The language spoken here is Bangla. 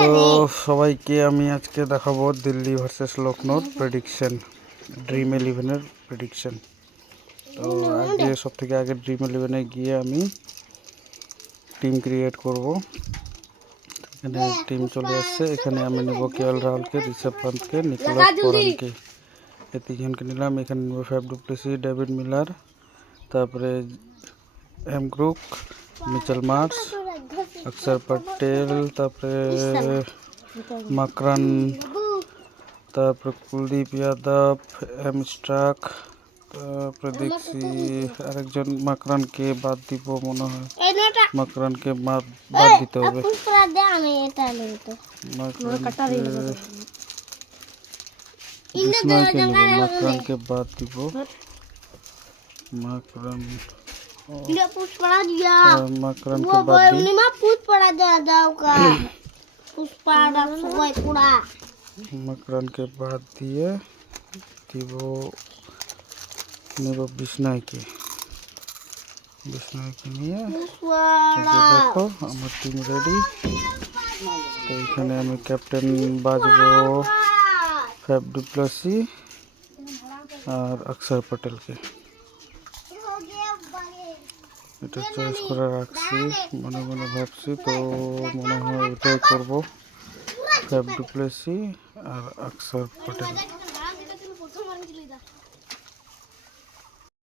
তো সবাইকে আমি আজকে দেখাবো দিল্লি ভার্সেস লখনৌর প্রেডিকশন, ড্রিম 11-এর প্রেডিকশন। তো সব থেকে আগে ড্রিম 11-এ গিয়ে আমি টিম ক্রিয়েট করব। এখানে টিম চলে আসছে। এখানে আমি নেব কেএল রাহুলকে, ঋষভ পান্তকে, নিকোলাস পুরানকে, এই তিনজনকে নিলাম। এখানে নেব fab du Plessis, David Miller, তারপরে এম গ্রুক, মিচেল মার্স, অক্ষর পটেল, তারপরে মাকরান, তারপরে কুলদীপ যাদব, এম স্ট্রাক, তারপরে দেখছি আরেকজন মাকরানকে বাদ দিব মনে হয়, মাকরানকে বাদ দিতে হবে। বিষ্ণয়কে নেব, মাকরানকে বাদ দিব। মাকরানকে বাদ দিই। মাকরানকে বাদ দিয়ে দিব, নেব বিষ্ণয়কে নিয়ে। দেখো আমার টিম রেডি। তো এখানে আমি ক্যাপ্টেন বাজবো ফ্যাব ডু প্লেসিস আর অক্ষর পটেলকে। এটা চয়েস করে রাখছি, মনে মনে ভাবছি, তো মনে হয় এটাই করবো, ফ্যাব ডু প্লেসিস আর অক্ষর পটেল।